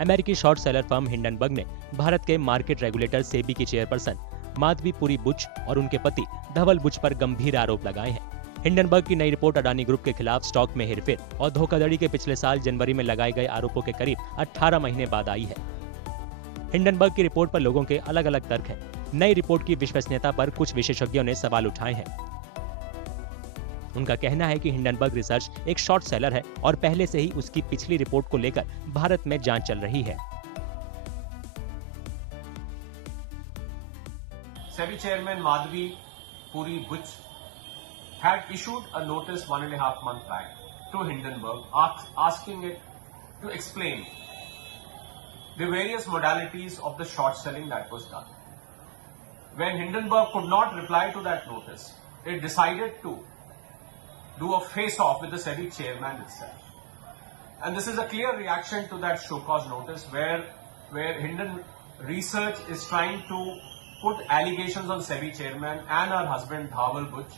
अमेरिकी short seller firm Hindenburg ने भारत के मार्केट रेगुलेटर सेबी की चेयरपर्सन माधवी पुरी बुच और उनके पति धवल बुच पर गंभीर आरोप लगाए हैं। हिंडनबर्ग की नई रिपोर्ट अडानी ग्रुप के खिलाफ स्टॉक में हेरफेर और धोखाधड़ी के पिछले साल जनवरी में लगाए गए आरोपों के करीब 18 महीने बाद आई है। हिंडनबर्ग की रिपोर्ट पर लोगों के अलग अलग तर्क हैं। नई रिपोर्ट की विश्वसनीयता पर कुछ विशेषज्ञों ने सवाल उठाए हैं। उनका कहना है कि हिंडनबर्ग रिसर्च एक शॉर्ट सेलर है और पहले से ही उसकी पिछली रिपोर्ट को लेकर भारत में जांच चल रही है। SEBI chairman Madhvi Puri Buch had issued a notice 1.5 months back to Hindenburg asking it to explain the various modalities of the short selling that was done. When Hindenburg could not reply to that notice, it decided to do a face-off with the SEBI chairman itself. And this is a clear reaction to that show cause notice where Hinden Research is trying to put allegations on SEBI chairman and her husband Dhaval Buch.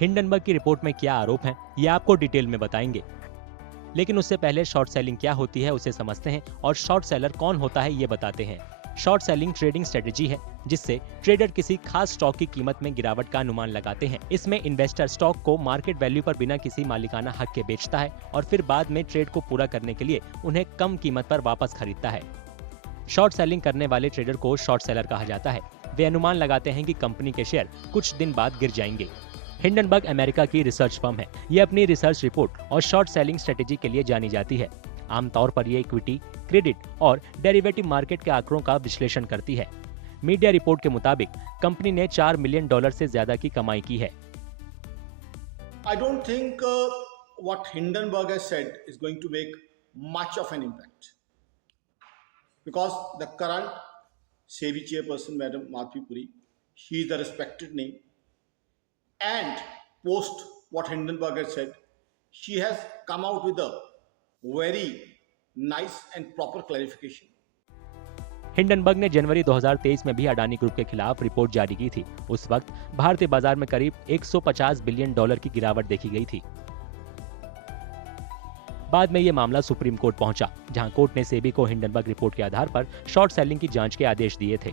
Hindenburg की report में क्या आरोप हैं, ये आपको detail में बताएंगे। लेकिन उससे पहले शॉर्ट सेलिंग क्या होती है उसे समझते हैं और शॉर्ट सेलर कौन होता है ये बताते हैं। शॉर्ट सेलिंग ट्रेडिंग स्ट्रेटेजी है जिससे ट्रेडर किसी खास स्टॉक की कीमत में गिरावट का अनुमान लगाते हैं। इसमें इन्वेस्टर स्टॉक को मार्केट वैल्यू पर बिना किसी मालिकाना हक के बेचता है और फिर बाद में ट्रेड को पूरा करने के लिए उन्हें कम कीमत पर वापस खरीदता है। शॉर्ट सेलिंग करने वाले ट्रेडर को शॉर्ट सेलर कहा जाता है। वे अनुमान लगाते हैं कि कंपनी के शेयर कुछ दिन बाद गिर जाएंगे। हिंडनबर्ग अमेरिका की रिसर्च फर्म है। ये अपनी रिसर्च रिपोर्ट और शॉर्ट सेलिंग स्ट्रेटेजी के लिए जानी जाती है। आमतौर पर ये इक्विटी, क्रेडिट और डेरिवेटिव मार्केट के आंकड़ों का विश्लेषण करती है। मीडिया रिपोर्ट के मुताबिक कंपनी ने $4 मिलियन से ज्यादा की कमाई की है। I don't think what Hindenburg has said is going to make much of an impact because the current SEBI chairperson, Madam Madhvi Puri, she is a respected name, and post what Hindenburg has said, she has come out with a very nice and proper clarification. Hindenburg ने जनवरी 2023 में भी Adani group के खिलाफ report जारी की थी। उस वक्त भारतीय बाजार में करीब $150 बिलियन की गिरावट देखी गई थी। बाद में ये मामला सुप्रीम कोर्ट पहुंचा, जहां कोर्ट ने सेबी को हिंडनबर्ग रिपोर्ट के आधार पर शॉर्ट सेलिंग की जांच के आदेश दिए थे।